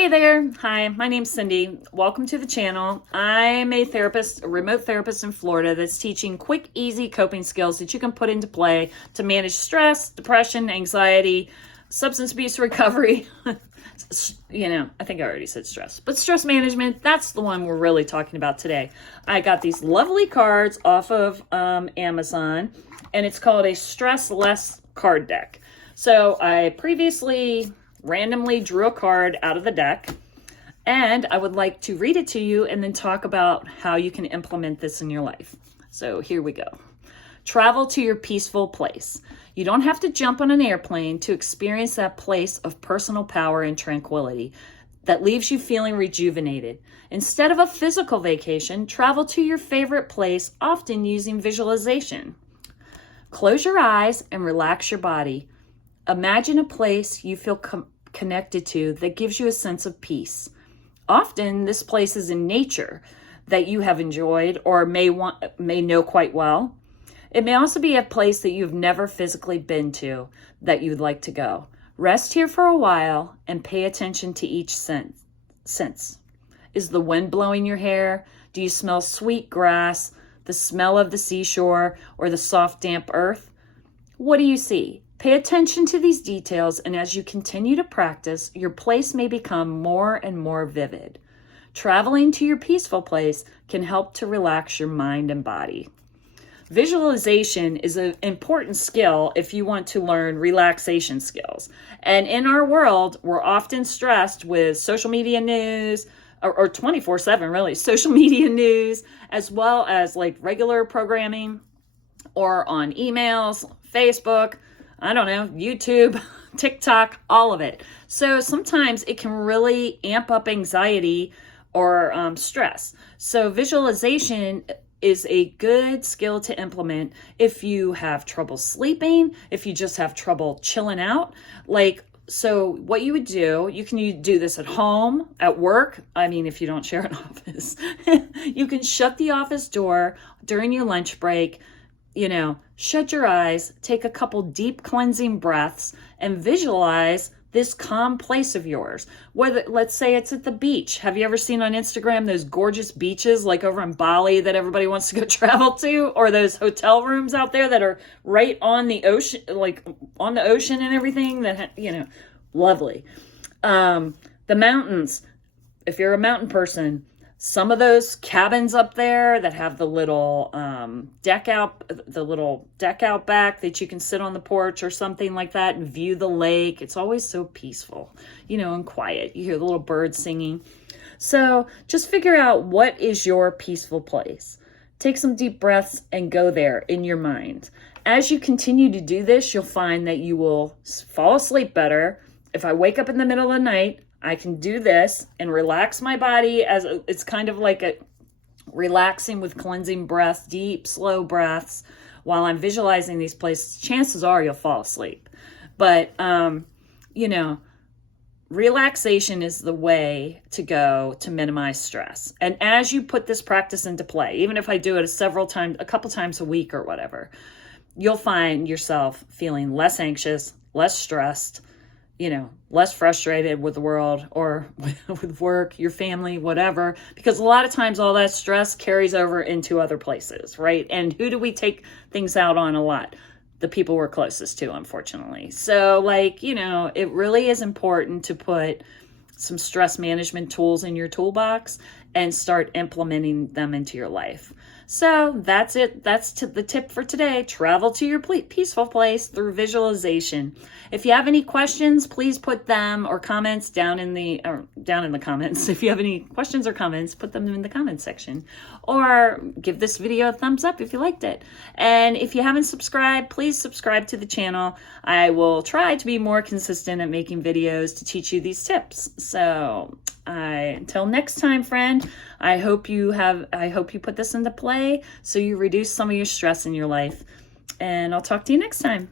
Hey there. Hi, my name's Cindy. Welcome to the channel. I'm a therapist, a remote therapist in Florida that's teaching quick, easy coping skills that you can put into play to manage stress, depression, anxiety, substance abuse recovery. I think I already said stress, but stress management, that's the one we're really talking about today. I got these lovely cards off of Amazon, and it's called a Stress Less card deck. So I previously randomly drew a card out of the deck, and I would like to read it to you and then talk about how you can implement this in your life. So here we go. Travel to your peaceful place. You don't have to jump on an airplane to experience that place of personal power and tranquility that leaves you feeling rejuvenated. Instead of a physical vacation, travel to your favorite place, often using visualization. Close your eyes and relax your body. Imagine a place you feel connected to that gives you a sense of peace. Often, this place is in nature that you have enjoyed or may know quite well. It may also be a place that you've never physically been to that you'd like to go. Rest here for a while and pay attention to each sense. Is the wind blowing your hair? Do you smell sweet grass, the smell of the seashore, or the soft, damp earth? What do you see? Pay attention to these details, and as you continue to practice, your place may become more and more vivid. Traveling to your peaceful place can help to relax your mind and body. Visualization is an important skill if you want to learn relaxation skills. And in our world, we're often stressed with social media news, or 24/7 really, social media news, as well as like regular programming or on emails, Facebook, I don't know, YouTube, TikTok, all of it. So sometimes it can really amp up anxiety or stress. So visualization is a good skill to implement if you have trouble sleeping, if you just have trouble chilling out. So what you would do, you can do this at home, at work. I mean, if you don't share an office, you can shut the office door during your lunch break. Shut your eyes, take a couple deep cleansing breaths, and visualize this calm place of yours. Whether, let's say it's at the beach. Have you ever seen on Instagram those gorgeous beaches like over in Bali that everybody wants to go travel to? Or those hotel rooms out there that are right on the ocean, like on the ocean and everything that, lovely. The mountains, if you're a mountain person, some of those cabins up there that have the little deck out back that you can sit on the porch or something like that and view the lake. It's always so peaceful, and quiet. You hear the little birds singing. So just figure out what is your peaceful place. Take some deep breaths and go there in your mind. As you continue to do this, you'll find that you will fall asleep better. If I wake up in the middle of the night, I can do this and relax my body it's kind of like a relaxing with cleansing breaths, deep, slow breaths while I'm visualizing these places. Chances are you'll fall asleep. But, relaxation is the way to go to minimize stress. And as you put this practice into play, even if I do it a couple times a week or whatever, you'll find yourself feeling less anxious, less stressed, less frustrated with the world or with work, your family, whatever, because a lot of times all that stress carries over into other places, right? And who do we take things out on a lot? The people we're closest to, unfortunately. So it really is important to put some stress management tools in your toolbox and start implementing them into your life. So that's it. That's the tip for today. Travel to your peaceful place through visualization. If you have any questions, please put them or comments down in the comments. If you have any questions or comments, put them in the comments section, or give this video a thumbs up if you liked it. And if you haven't subscribed, please subscribe to the channel. I will try to be more consistent at making videos to teach you these tips. So until next time, friend, I hope you put this into play so you reduce some of your stress in your life. And I'll talk to you next time.